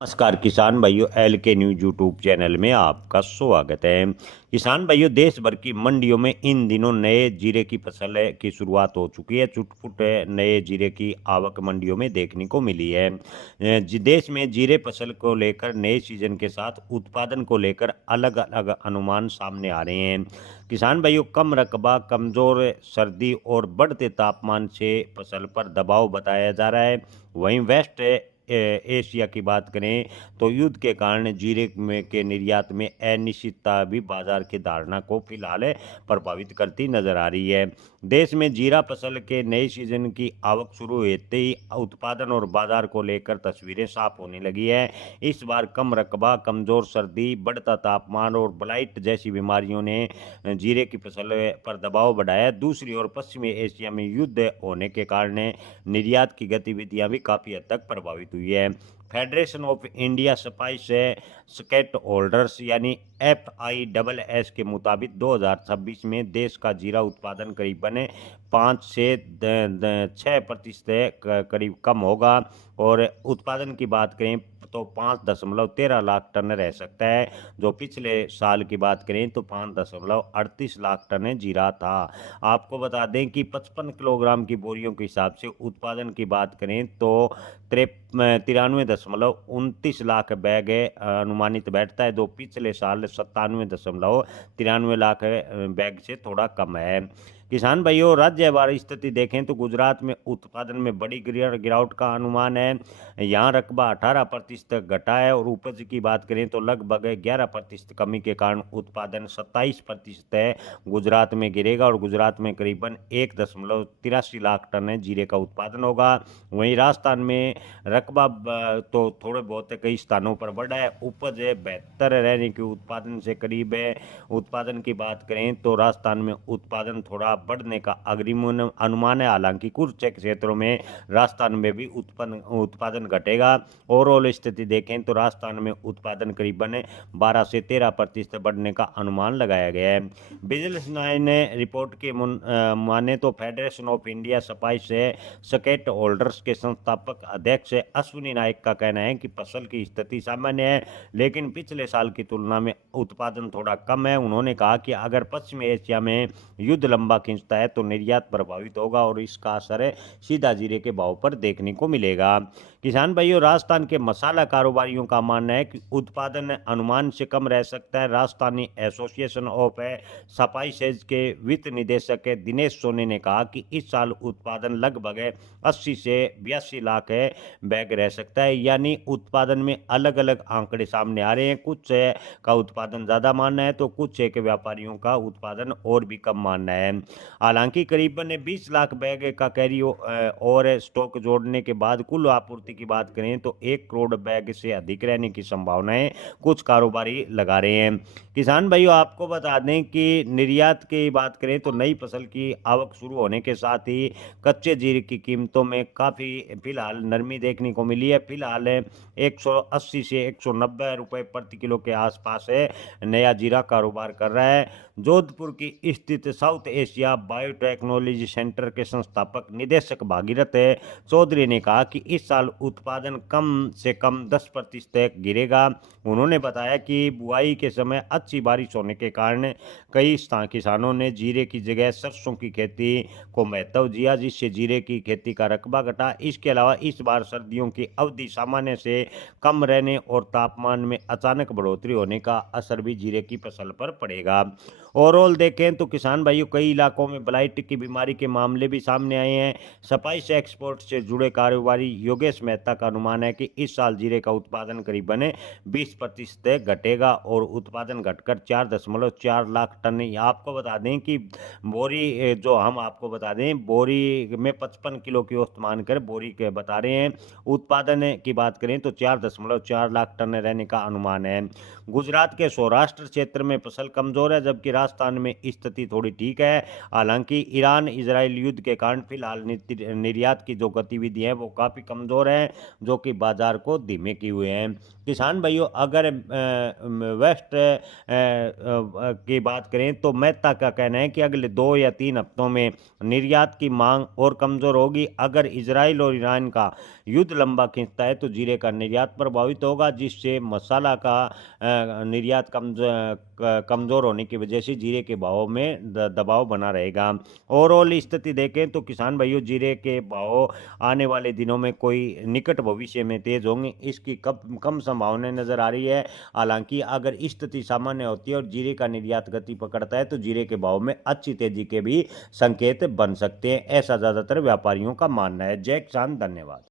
नमस्कार किसान भाइयों, एल के न्यूज यूट्यूब चैनल में आपका स्वागत है। किसान भाइयों, देश भर की मंडियों में इन दिनों नए जीरे की फसल की शुरुआत हो चुकी है। चुटपुट नए जीरे की आवक मंडियों में देखने को मिली है। देश में जीरे फसल को लेकर नए सीजन के साथ उत्पादन को लेकर अलग अलग अनुमान सामने आ रहे हैं। किसान भाइयों, कम रकबा, कमजोर सर्दी और बढ़ते तापमान से फसल पर दबाव बताया जा रहा है। वहीं वेस्ट एशिया की बात करें तो युद्ध के कारण जीरे में के निर्यात में अनिश्चितता भी बाजार की धारणा को फिलहाल प्रभावित करती नजर आ रही है। देश में जीरा फसल के नए सीजन की आवक शुरू होते ही उत्पादन और बाजार को लेकर तस्वीरें साफ होने लगी है। इस बार कम रकबा, कमजोर सर्दी, बढ़ता तापमान और ब्लाइट जैसी बीमारियों ने जीरे की फसल पर दबाव बढ़ाया। दूसरी ओर पश्चिमी एशिया में युद्ध होने के कारण निर्यात की गतिविधियां भी काफ़ी हद तक प्रभावित हुई है। Federation of India spice stakeholders यानी FISS के मुताबिक 2026 में देश का जीरा उत्पादन करीबन 5 से 6% करीब कम होगा और उत्पादन की बात करें तो 5.13 लाख टन रह सकता है। जो पिछले साल की बात करें तो 5.38 लाख टन जीरा था। आपको बता दें कि 55 किलोग्राम की बोरियों के हिसाब से उत्पादन की बात करें तो 93.29 लाख बैग अनुमानित बैठता है, जो पिछले साल 97.93 लाख बैग से थोड़ा कम है। किसान भाइयों, राज्यवार स्थिति देखें तो गुजरात में उत्पादन में बड़ी गिरावट का अनुमान है। यहाँ रकबा 18% घटा है और उपज की बात करें तो लगभग 11% कमी के कारण उत्पादन 27% है गुजरात में गिरेगा और गुजरात में करीबन 1.83 लाख टन जीरे का उत्पादन होगा। वहीं राजस्थान में रकबा तो थोड़े बहुत कई स्थानों पर बढ़ा है। उपज बेहतर रहने के उत्पादन से करीब है। उत्पादन की बात करें तो राजस्थान में उत्पादन थोड़ा बढ़ने का अग्रिम अनुमान है। हालांकि कुछ क्षेत्रों में राजस्थान में भी उत्पादन घटेगा। ओवरऑल स्थिति देखें तो राजस्थान में उत्पादन करीबन 12 से 13% बढ़ने का अनुमान लगाया गया है। बिजनेस लाइन रिपोर्ट के माने तो federation of India spice stakeholders के संस्थापक अध्यक्ष अश्विनी नायक का कहना है कि फसल की स्थिति सामान्य है, लेकिन पिछले साल की तुलना में उत्पादन थोड़ा कम है। उन्होंने कहा कि अगर पश्चिमी एशिया में युद्ध लंबा खींचता है तो निर्यात प्रभावित होगा और इसका असर सीधा जीरे के भाव पर देखने को मिलेगा। किसान भाइयों, राजस्थान के मसाला कारोबारियों का मानना है कि उत्पादन अनुमान से कम रह सकता है। राजस्थानी एसोसिएशन ऑफ स्पाइसेज के वित्त निदेशक दिनेश सोनी ने कहा कि इस साल उत्पादन लगभग 80 से 82 लाख बैग रह सकता है। यानी उत्पादन में अलग अलग आंकड़े सामने आ रहे हैं। कुछ का उत्पादन ज़्यादा मानना है तो कुछ के व्यापारियों का उत्पादन और भी कम मानना है। हालांकि करीबन 20 लाख बैग का कैरी और स्टॉक जोड़ने के बाद कुल आपूर्ति की बात करें तो 1 करोड़ बैग से अधिक रहने की संभावनाएं कुछ कारोबारी लगा रहे हैं। किसान भाइयों, आपको बता दें कि निर्यात की बात करें तो नई फसल की आवक शुरू होने के साथ ही कच्चे जीरे की कीमतों में काफ़ी फिलहाल नरमी देखने को मिली है। फिलहाल 180 से 190 रुपये प्रति किलो के आसपास है नया जीरा कारोबार कर रहा है। जोधपुर की स्थित साउथ एशिया बायोटेक्नोलॉजी सेंटर के संस्थापक निदेशक भागीरथ चौधरी ने कहा कि इस साल उत्पादन कम से कम 10% गिरेगा। उन्होंने बताया कि बुआई के समय अच्छी बारिश होने के कारण कई किसानों ने जीरे की जगह सरसों की खेती को महत्व दिया, जिससे जीरे की खेती का रकबा घटा। इसके अलावा इस बार सर्दियों की अवधि सामान्य से कम रहने और तापमान में अचानक बढ़ोतरी होने का असर भी जीरे की फसल पर पड़ेगा। ओवरऑल देखें तो किसान भाइयों, कई इलाकों में ब्लाइट की बीमारी के मामले भी सामने आए हैं। स्पाइस एक्सपोर्ट से जुड़े कारोबारी योगेश मेहता का अनुमान है कि इस साल जीरे का उत्पादन करीबन 20% घटेगा और उत्पादन घटकर 4.4 लाख टन। आपको बता दें कि बोरी जो हम आपको बता दें बोरी में 55 किलो की औसत मानकर बोरी के बता रहे हैं। उत्पादन की बात करें तो 4.4 लाख टन रहने का अनुमान है। गुजरात के सौराष्ट्र क्षेत्र में फसल कमजोर है, जबकि कजाकिस्तान में स्थिति थोड़ी ठीक है। हालांकि ईरान इजराइल युद्ध के कारण फिलहाल निर्यात की जो गतिविधि है वो काफ़ी कमज़ोर है, जो कि बाजार को धीमे किए हुए हैं। किसान भाइयों, अगर वेस्ट की बात करें तो मेहता का कहना है कि अगले 2 या 3 हफ्तों में निर्यात की मांग और कमज़ोर होगी। अगर इजराइल और ईरान का युद्ध लंबा खींचता है तो जीरे का निर्यात प्रभावित होगा, जिससे मसाला का निर्यात कमज़ोर होने की वजह से जीरे के भाव में दबाव बना रहेगा। ओवरऑल स्थिति देखें तो किसान भाइयों, जीरे के भाव आने वाले दिनों में कोई निकट भविष्य में तेज होंगे, इसकी कम संभावना नजर आ रही है। हालांकि अगर स्थिति सामान्य होती है और जीरे का निर्यात गति पकड़ता है तो जीरे के भाव में अच्छी तेजी के भी संकेत बन सकते हैं, ऐसा ज्यादातर व्यापारियों का मानना है। जय किसान, धन्यवाद।